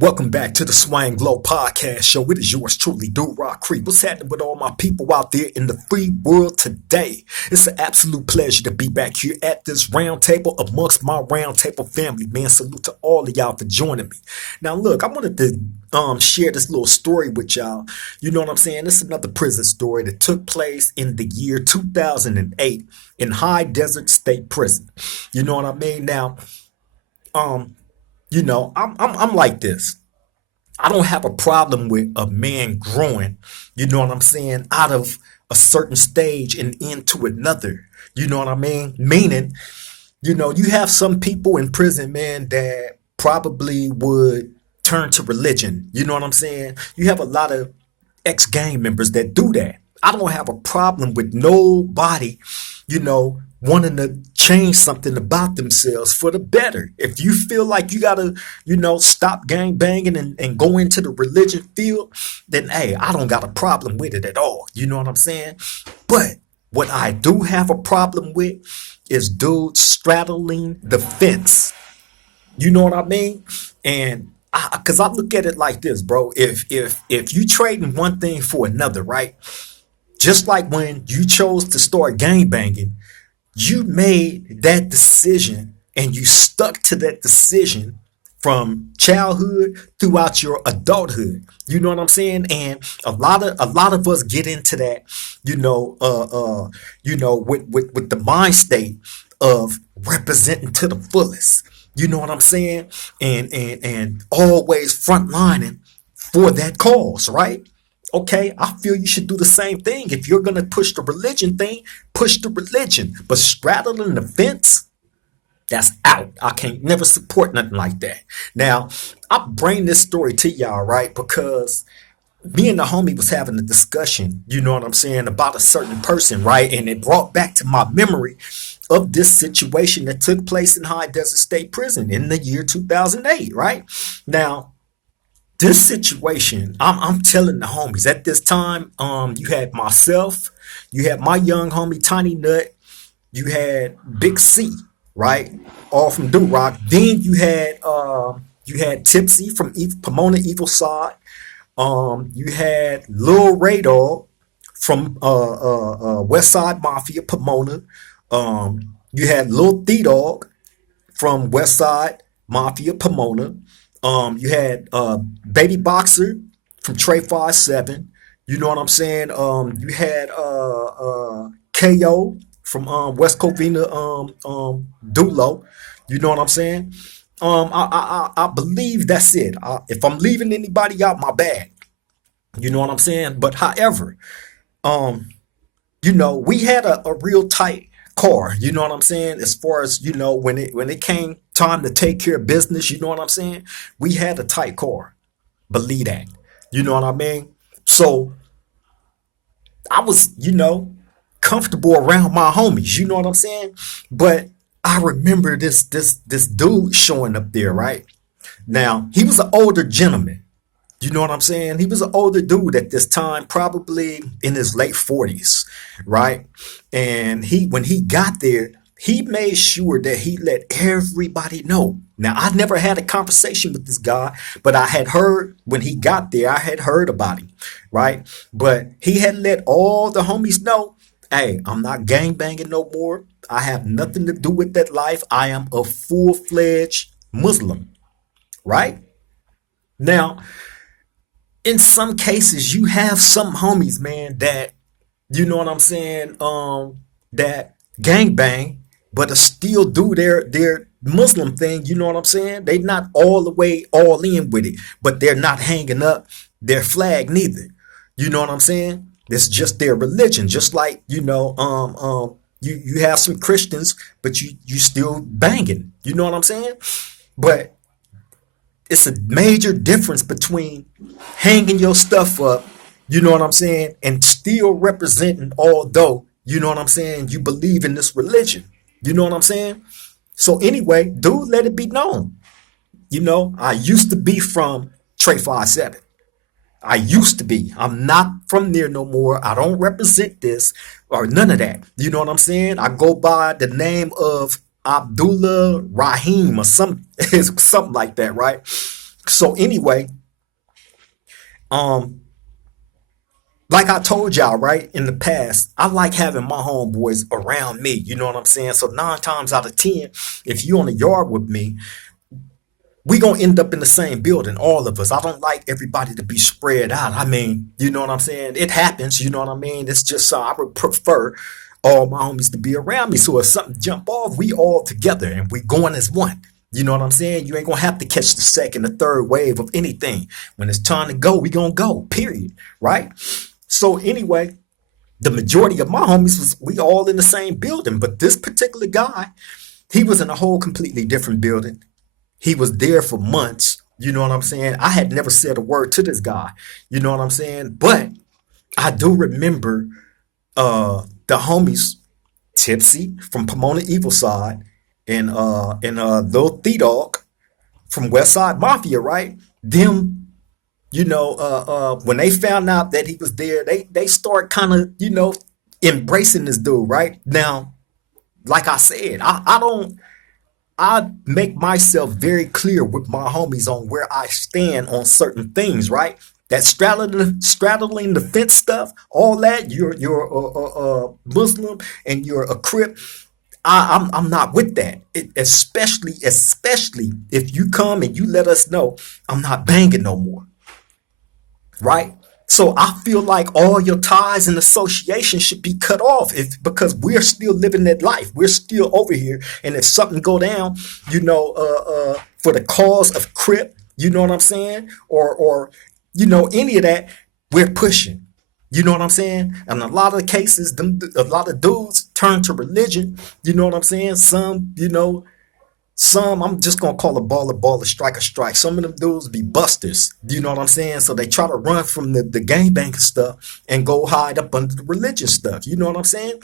Welcome back to the Swang Glow Podcast Show. It is yours truly, Do Rock Creek. What's happening with all my people out there in the free world today? It's an absolute pleasure to be back here at this round table amongst my round table family, man. Salute to all of y'all for joining me. Now, look, I wanted to share this little story with y'all. You know what I'm saying? This is another prison story that took place in the year 2008 in High Desert State Prison. You know what I mean? Now, um, I'm like this. I don't have a problem with a man growing, you know what I'm saying, out of a certain stage and into another. You know what I mean? Meaning, you have some people in prison, man, that probably would turn to religion. You know what I'm saying? You have a lot of ex-gang members that do that. I don't have a problem with nobody, wanting to change something about themselves for the better. If you feel like you gotta, stop gang banging and go into the religion field, then hey, I don't got a problem with it at all. You know what I'm saying? But what I do have a problem with is dudes straddling the fence. You know what I mean? And because I look at it like this, bro. If you trading one thing for another, right? Just like when you chose to start gang banging, you made that decision and you stuck to that decision from childhood throughout your adulthood. You know what I'm saying? And a lot of us get into that, with the mind state of representing to the fullest. You know what I'm saying? And always frontlining for that cause, right? Okay, I feel you should do the same thing. If you're gonna push the religion thing, push the religion. But straddling the fence, that's out. I can't never support nothing like that. Now, I bring this story to y'all, right? Because me and the homie was having a discussion, you know what I'm saying, about a certain person, right? And it brought back to my memory of this situation that took place in High Desert State Prison in the year 2008, right? Now, this situation, I'm telling the homies at this time, you had myself, you had my young homie Tiny Nut, you had Big C, right? All from Do Rock. Then you had Tipsy from Pomona Evil Side. You had Lil Ray Dog from West Side Mafia, Pomona. You had Lil Thee Dog from West Side Mafia, Pomona. You had Baby Boxer from Trey 57. You know what I'm saying? You had KO from West Covina Dulo. You know what I'm saying? I believe that's it. If I'm leaving anybody out, my bad. You know what I'm saying? But however, um, we had a real tight car, you know what I'm saying? As far as, when it came time to take care of business, you know what I'm saying? We had a tight car. Believe that. You know what I mean? So I was, comfortable around my homies, you know what I'm saying? But I remember this dude showing up there, right? Now, he was an older gentleman. You know what I'm saying? He was an older dude at this time, probably in his late 40s, right? And when he got there, he made sure that he let everybody know. Now, I never had a conversation with this guy, but I had heard when he got there, I had heard about him, right? But he had let all the homies know, hey, I'm not gang banging no more. I have nothing to do with that life. I am a full-fledged Muslim, right? Now, in some cases you have some homies, man, that you know what I'm saying, that gang bang, but still do their Muslim thing, you know what I'm saying? They not all the way all in with it, but they're not hanging up their flag neither. You know what I'm saying? It's just their religion, just like, you have some Christians, but you still banging. You know what I'm saying? But it's a major difference between hanging your stuff up, you know what I'm saying, and still representing, although, you know what I'm saying, you believe in this religion. You know what I'm saying? So anyway, dude, let it be known. I used to be from Trey 57. I used to be. I'm not from there no more. I don't represent this or none of that. You know what I'm saying? I go by the name of Abdullah Rahim or something like that, right? So anyway, um, like I told y'all, right, in the past, I like having my homeboys around me. You know what I'm saying? So 9 times out of 10, if you on the yard with me, we gonna end up in the same building, all of us. I don't like everybody to be spread out. I mean, you know what I'm saying? It happens, you know what I mean? It's just I would prefer all my homies to be around me. So if something jump off, we all together and we going as one. You know what I'm saying? You ain't gonna have to catch the second, the third wave of anything. When it's time to go, we gonna go. Period. Right? So anyway, the majority of my homies was we all in the same building, but this particular guy, he was in a whole completely different building. He was there for months. You know what I'm saying? I had never said a word to this guy. You know what I'm saying? But I do remember the homies Tipsy from Pomona Evil Side and Lil T-Dog from West Side Mafia, right? Them, when they found out that he was there, they start kind of, embracing this dude, right? Now, like I said, I make myself very clear with my homies on where I stand on certain things, right? That straddling the fence stuff, all that. You're a Muslim and you're a Crip. I'm not with that. Especially if you come and you let us know I'm not banging no more, right? So I feel like all your ties and association should be cut off because we're still living that life. We're still over here. And if something go down, for the cause of Crip, you know what I'm saying? Or any of that, we're pushing. You know what I'm saying? And a lot of the cases, a lot of dudes turn to religion. You know what I'm saying? Some, I'm just gonna call a baller, strike a strike. Some of them dudes be busters. You know what I'm saying? So they try to run from the gangbanging stuff and go hide up under the religion stuff. You know what I'm saying?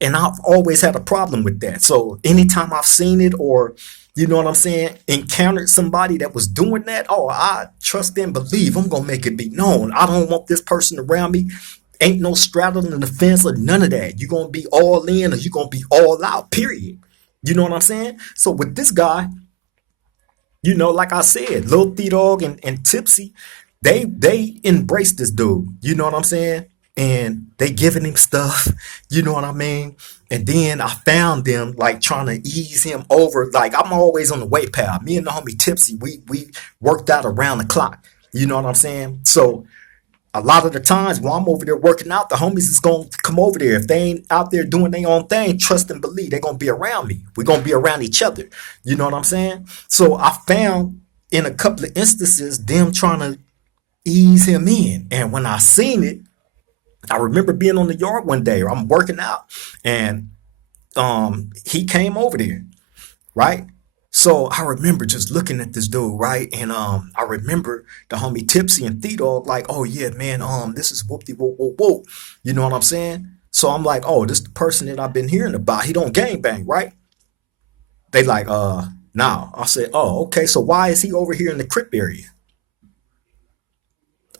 And I've always had a problem with that. So anytime I've seen it or, you know what I'm saying, encountered somebody that was doing that, oh, I trust and believe I'm gonna make it be known. I don't want this person around me. Ain't no straddling the fence or none of that. You're gonna be all in or you're gonna be all out, period. You know what I'm saying? So with this guy, like I said, Lil T-Dog and Tipsy, they embraced this dude. You know what I'm saying? And they giving him stuff. You know what I mean? And then I found them like trying to ease him over. Like I'm always on the way pal. Me and the homie Tipsy, we worked out around the clock. You know what I'm saying? So a lot of the times while I'm over there working out, the homies is going to come over there. If they ain't out there doing their own thing, trust and believe they're going to be around me. We're going to be around each other. You know what I'm saying? So I found in a couple of instances them trying to ease him in. And when I seen it, I remember being on the yard one day, I'm working out, and he came over there, right? So I remember just looking at this dude, right? And I remember the homie Tipsy and T-Dog like, oh yeah, man, this is whoop de whoop whoop whoop. You know what I'm saying? So I'm like, oh, this is the person that I've been hearing about. He don't gangbang, right? They like, nah. I said, oh, okay. So why is he over here in the Crip area?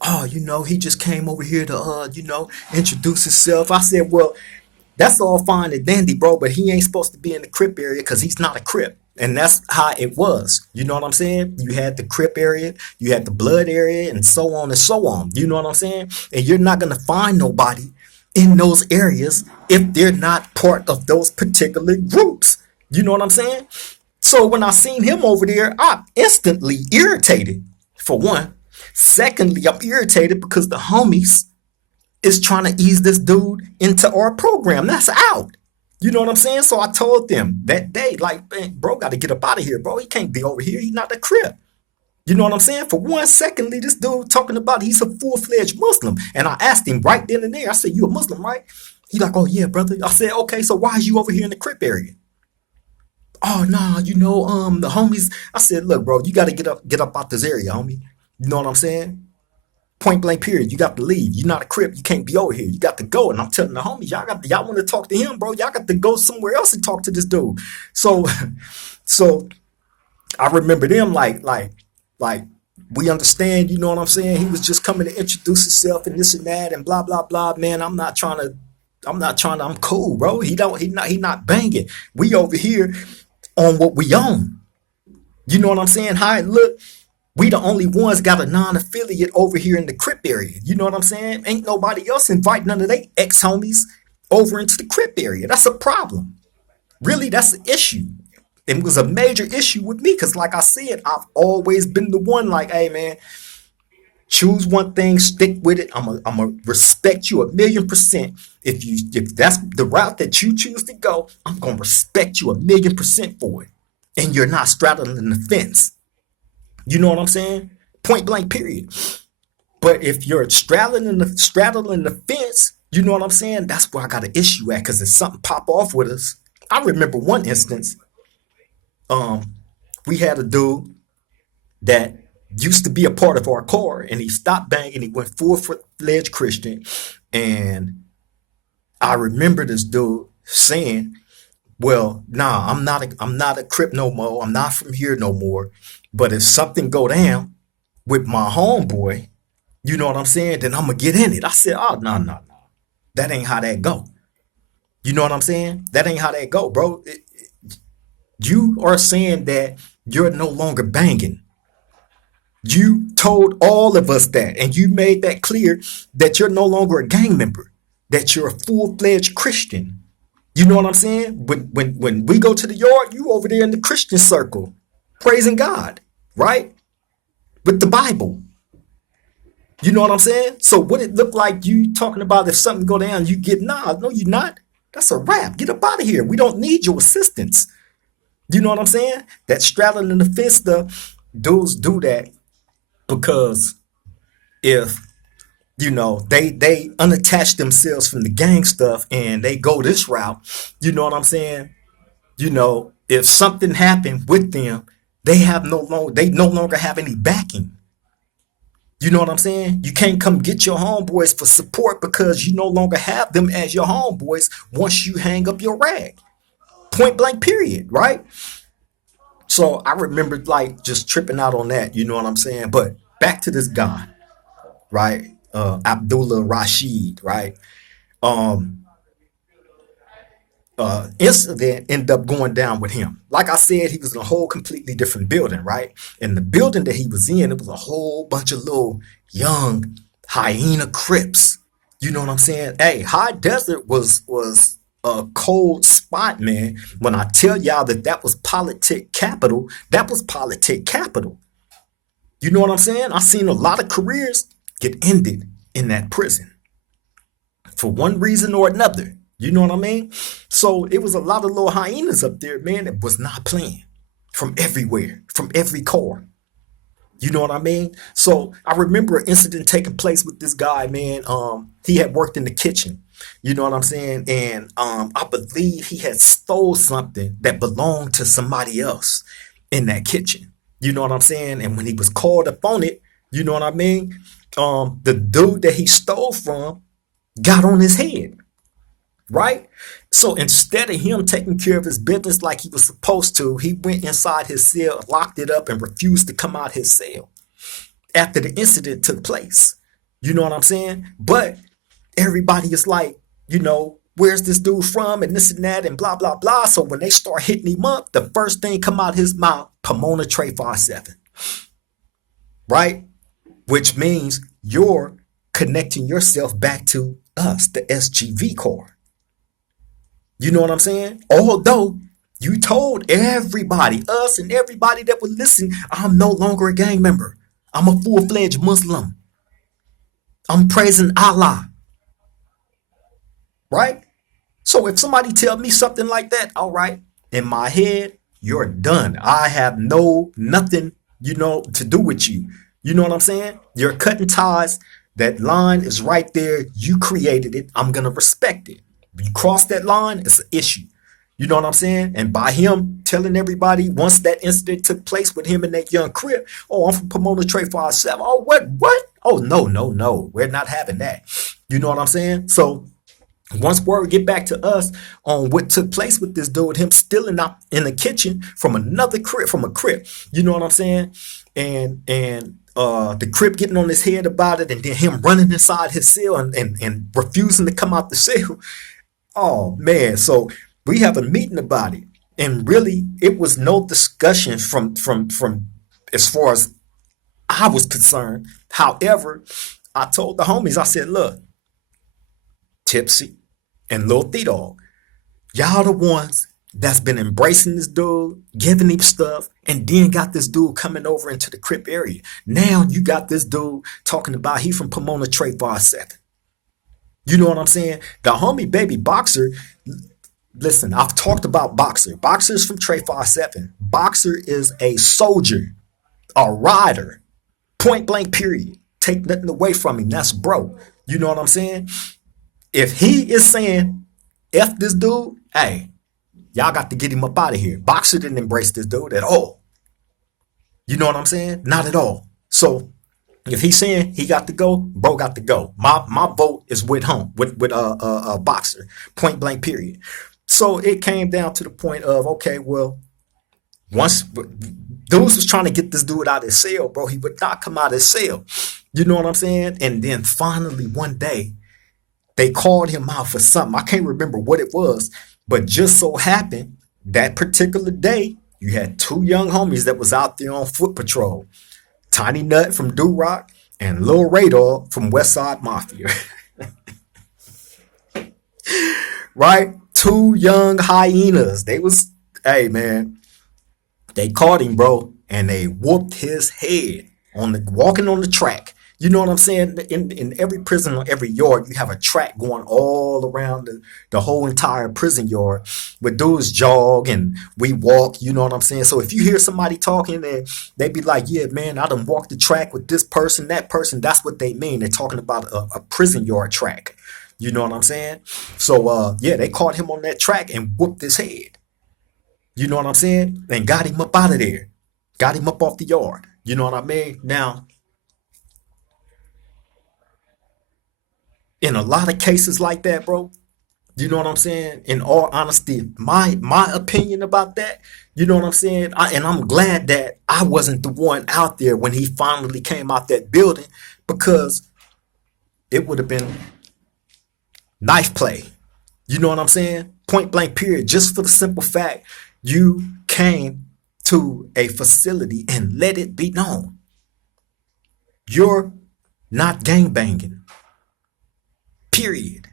Oh, he just came over here to, introduce himself. I said, well, that's all fine and dandy, bro, but he ain't supposed to be in the Crip area because he's not a Crip. And that's how it was. You know what I'm saying? You had the Crip area, you had the Blood area, and so on and so on. You know what I'm saying? And you're not going to find nobody in those areas if they're not part of those particular groups. You know what I'm saying? So when I seen him over there, I'm instantly irritated, for one. Secondly, I'm irritated because the homies is trying to ease this dude into our program. That's out. You know what I'm saying? So I told them that day, like, man, bro, got to get up out of here, bro. He can't be over here. He's not a Crip. You know what I'm saying? For one, secondly, this dude talking about he's a full-fledged Muslim. And I asked him right then and there, I said, you a Muslim, right? He like, oh, yeah, brother. I said, okay, so why is you over here in the Crip area? Oh, nah, the homies. I said, look, bro, you got to get up out this area, homie. You know what I'm saying? Point blank period. You got to leave. You're not a Crip. You can't be over here. You got to go. And I'm telling the homies, y'all want to talk to him, bro. Y'all got to go somewhere else and talk to this dude. So so I remember them like we understand, you know what I'm saying? He was just coming to introduce himself and this and that and blah blah blah. Man, I'm cool, bro. He not banging. We over here on what we own. You know what I'm saying? How it look? We the only ones got a non-affiliate over here in the Crip area. You know what I'm saying? Ain't nobody else invite none of they ex-homies over into the Crip area. That's a problem. Really, that's an issue. It was a major issue with me because, like I said, I've always been the one like, hey, man, choose one thing, stick with it. I'm gonna respect you 1,000,000%. If that's the route that you choose to go, I'm gonna respect you 1,000,000% for it. And you're not straddling the fence. You know what I'm saying? Point blank, period. But if you're straddling the fence, you know what I'm saying? That's where I got an issue at because if something pop off with us. I remember one instance. We had a dude that used to be a part of our car, and he stopped banging. He went full-fledged Christian, and I remember this dude saying, "Well, nah, I'm not a Crip no more. I'm not from here no more. But if something go down with my homeboy, you know what I'm saying? Then I'm gonna get in it." I said, "Oh, no, no, no, that ain't how that go." You know what I'm saying? That ain't how that go, bro. You are saying that you're no longer banging. You told all of us that, and you made that clear that you're no longer a gang member, that you're a full-fledged Christian. You know what I'm saying? When we go to the yard, you over there in the Christian circle, praising God, right? With the Bible. You know what I'm saying? So what it look like you talking about if something go down, you get no, you're not. That's a wrap. Get up out of here. We don't need your assistance. You know what I'm saying? That straddling in the fence stuff, dudes do that because if they unattach themselves from the gang stuff and they go this route, you know what I'm saying? If something happened with them, they no longer have any backing. You know what I'm saying? You can't come get your homeboys for support because you no longer have them as your homeboys once you hang up your rag. Point blank, period, right? So I remember like just tripping out on that, you know what I'm saying? But back to this guy, right? Abdullah Rashid, right? Um, Incident ended up going down with him. Like I said, he was in a whole completely different building, right? And the building that he was in, it was a whole bunch of little young hyena crips. You know what I'm saying? Hey, High Desert was a cold spot, man. When I tell y'all that was politic capital, that was politic capital. You know what I'm saying? I've seen a lot of careers get ended in that prison for one reason or another. You know what I mean? So it was a lot of little hyenas up there, man, that was not playing from everywhere, from every car. You know what I mean? So I remember an incident taking place with this guy, man. He had worked in the kitchen. You know what I'm saying? And I believe he had stole something that belonged to somebody else in that kitchen. You know what I'm saying? And when he was called up on it, you know what I mean? The dude that he stole from got on his head, right? So instead of him taking care of his business like he was supposed to, he went inside his cell, locked it up, and refused to come out his cell after the incident took place. You know what I'm saying? But everybody is like, where's this dude from and this and that and blah, blah, blah. So when they start hitting him up, the first thing come out his mouth, Pomona Tray 57, right? Which means you're connecting yourself back to us, the SGV core. You know what I'm saying? Although you told everybody, us and everybody that would listen, I'm no longer a gang member. I'm a full-fledged Muslim. I'm praising Allah. Right? So if somebody tell me something like that, all right, in my head, you're done. I have nothing, to do with you. You know what I'm saying? You're cutting ties. That line is right there. You created it. I'm going to respect it. You cross that line, it's an issue. You know what I'm saying? And by him telling everybody once that incident took place with him and that young crip, oh, I'm from Pomona Tray 57. Oh, what? Oh, no. We're not having that. You know what I'm saying? So once word get back to us on what took place with this dude, him stealing out in the kitchen from another crib, from a crib, you know what I'm saying? And the crib getting on his head about it, and then him running inside his cell and refusing to come out the cell. Oh man, so we have a meeting about it. And really, it was no discussion from as far as I was concerned. However, I told the homies, I said, look, Tipsy and Lil T-Dog, y'all the ones that's been embracing this dude, giving him stuff, and then got this dude coming over into the Crip area. Now you got this dude talking about he from Pomona Trey 57. You know what I'm saying? The homie baby Boxer, listen, I've talked about Boxer. Boxer is from Trey 57. Boxer is a soldier, a rider, point blank period. Take nothing away from him. That's bro. You know what I'm saying? If he is saying F this dude, hey, y'all got to get him up out of here. Boxer didn't embrace this dude at all. You know what I'm saying? Not at all. So if he's saying he got to go, bro got to go. My vote is with home, with Boxer. Point blank period. So it came down to the point of, okay, well, once dudes was trying to get this dude out of his cell, bro, he would not come out of his cell. You know what I'm saying? And then finally one day, they called him out for something. I can't remember what it was, but just so happened that particular day, you had two young homies that was out there on foot patrol. Tiny Nut from Do Rock and Lil Radar from West Side Mafia. Right? Two young hyenas. They was, hey man, they caught him, bro, and they whooped his head on the walking on the track. You know what I'm saying? In every prison or every yard, you have a track going all around the whole entire prison yard where dudes jog and we walk. You know what I'm saying? So if you hear somebody talking and they be like, yeah, man, I done walked the track with this person, that person, that's what they mean. They're talking about a prison yard track. You know what I'm saying? So, yeah, they caught him on that track and whooped his head. You know what I'm saying? And got him up out of there. Got him up off the yard. You know what I mean? Now, in a lot of cases like that, bro, you know what I'm saying? In all honesty, my opinion about that, you know what I'm saying? And I'm glad that I wasn't the one out there when he finally came out that building, because it would have been knife play. You know what I'm saying? Point blank period. Just for the simple fact you came to a facility and let it be known you're not gangbanging. Period.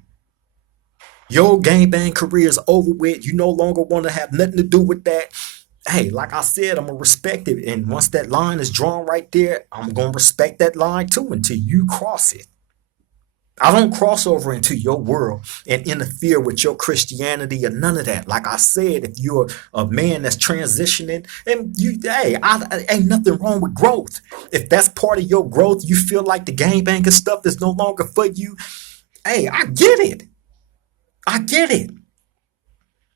Your gangbang career is over with. You no longer want to have nothing to do with that. Hey, like I said, I'm gonna respect it. And once that line is drawn right there, I'm gonna respect that line too until you cross it. I don't cross over into your world and interfere with your Christianity or none of that. Like I said, if you're a man that's transitioning, and you, hey, ain't nothing wrong with growth. If that's part of your growth, you feel like the gangbanger stuff is no longer for you. Hey, I get it. I get it.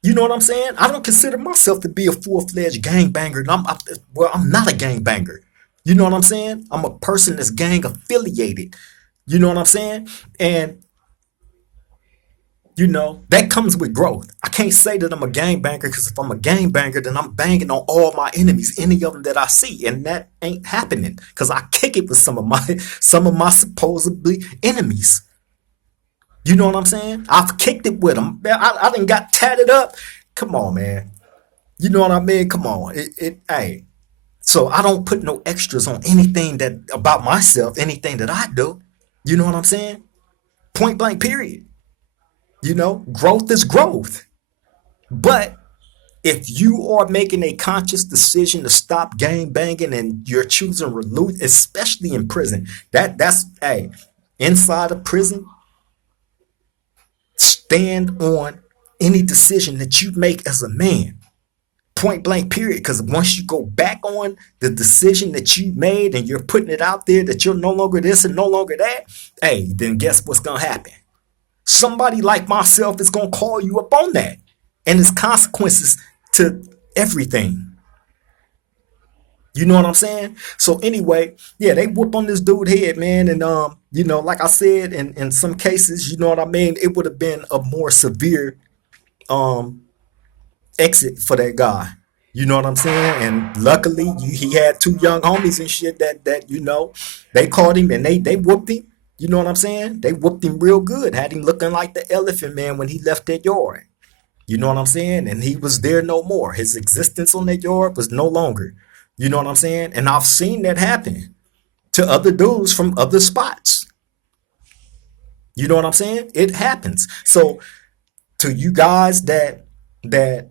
You know what I'm saying? I don't consider myself to be a full-fledged gangbanger. Well, I'm not a gangbanger. You know what I'm saying? I'm a person that's gang affiliated. You know what I'm saying? And, you know, that comes with growth. I can't say that I'm a gangbanger, because if I'm a gangbanger, then I'm banging on all my enemies, any of them that I see. And that ain't happening, because I kick it with some of my supposedly enemies. You know what I'm saying? I've kicked it with them. I done got tatted up. Come on, man. You know what I mean? Come on. Hey. So I don't put no extras on anything that about myself, anything that I do. You know what I'm saying? Point blank, period. You know, growth is growth. But if you are making a conscious decision to stop gang banging and you're choosing release, especially in prison, that's hey, inside of prison, stand on any decision that you make as a man. Point blank, period. Because once you go back on the decision that you made and you're putting it out there that you're no longer this and no longer that, hey, then guess what's going to happen? Somebody like myself is going to call you up on that. And there's consequences to everything. You know what I'm saying? So anyway, yeah, they whoop on this dude head, man. And, you know, like I said, in some cases, you know what I mean? It would have been a more severe um, exit for that guy. You know what I'm saying? And luckily, he had two young homies and shit that you know, they caught him and they whooped him. You know what I'm saying? They whooped him real good. Had him looking like the elephant man when he left that yard. You know what I'm saying? And he was there no more. His existence on that yard was no longer. You know what I'm saying? And I've seen that happen to other dudes from other spots. You know what I'm saying? It happens. So to you guys that is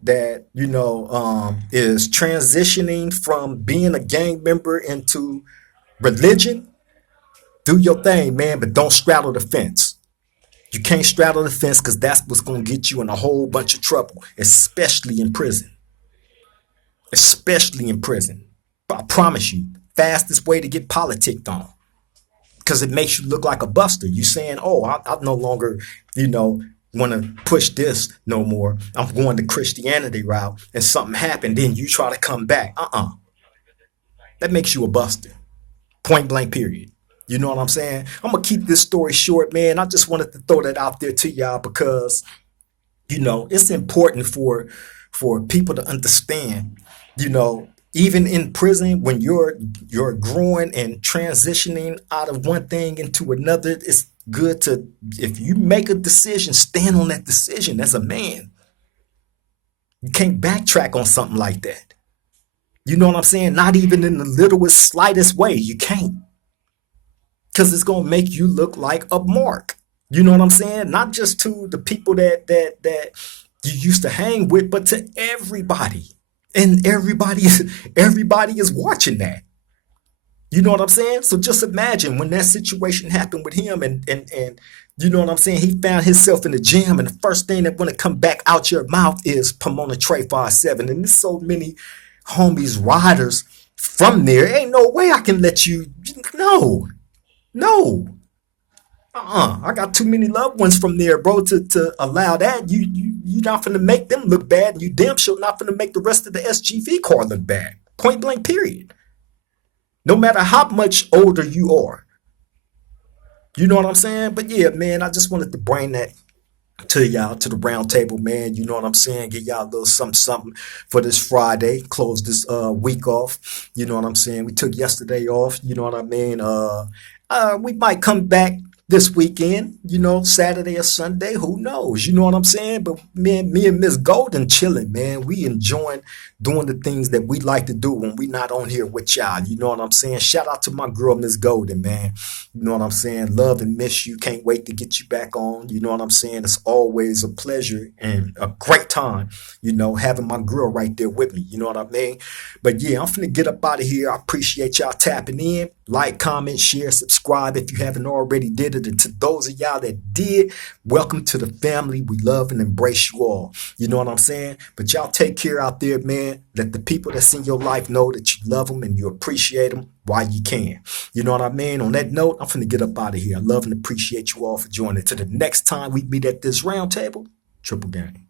transitioning from being a gang member into religion, do your thing, man, but don't straddle the fence. You can't straddle the fence because that's what's going to get you in a whole bunch of trouble, especially in prison. Especially in prison. I promise you, fastest way to get politicked on because it makes you look like a buster. You saying, "Oh, I no longer, want to push this no more. I'm going the Christianity route," and something happened, then you try to come back. That makes you a buster. Point blank. Period. You know what I'm saying? I'm gonna keep this story short, man. I just wanted to throw that out there to y'all because it's important for people to understand, even in prison when you're growing and transitioning out of one thing into another, it's good to, if you make a decision, stand on that decision as a man. You can't backtrack on something like that. You know what I'm saying? Not even in the littlest slightest way. You can't, because it's gonna make you look like a mark. You know what I'm saying? Not just to the people that you used to hang with, but to everybody. And everybody is watching that. You know what I'm saying? So just imagine when that situation happened with him, and you know what I'm saying, he found himself in the gym, and the first thing that want to come back out your mouth is Pomona Trey 57. And there's so many homies, riders from there. Ain't no way I can let you. No, no. I got too many loved ones from there, bro, to allow that. You not finna make them look bad, and you damn sure not finna make the rest of the SGV car look bad. Point blank, period. No matter how much older you are. You know what I'm saying? But yeah, man, I just wanted to bring that to y'all, to the round table, man. You know what I'm saying? Get y'all a little something for this Friday. Close this week off. You know what I'm saying? We took yesterday off. You know what I mean? We might come back this weekend, Saturday or Sunday, who knows? You know what I'm saying? But man, me and Miss Golden chilling, man. We enjoying doing the things that we like to do when we not on here with y'all. You know what I'm saying? Shout out to my girl, Miss Golden, man. You know what I'm saying? Love and miss you. Can't wait to get you back on. You know what I'm saying? It's always a pleasure and a great time, having my girl right there with me. You know what I mean? But yeah, I'm finna get up out of here. I appreciate y'all tapping in. Like, comment, share, subscribe if you haven't already did it. And to those of y'all that did, welcome to the family. We love and embrace you all. You know what I'm saying? But y'all take care out there, man. Let the people that's in your life know that you love them and you appreciate them while you can. You know what I mean? On that note, I'm finna get up out of here. I love and appreciate you all for joining. To the next time we meet at this round table, Triple Gang.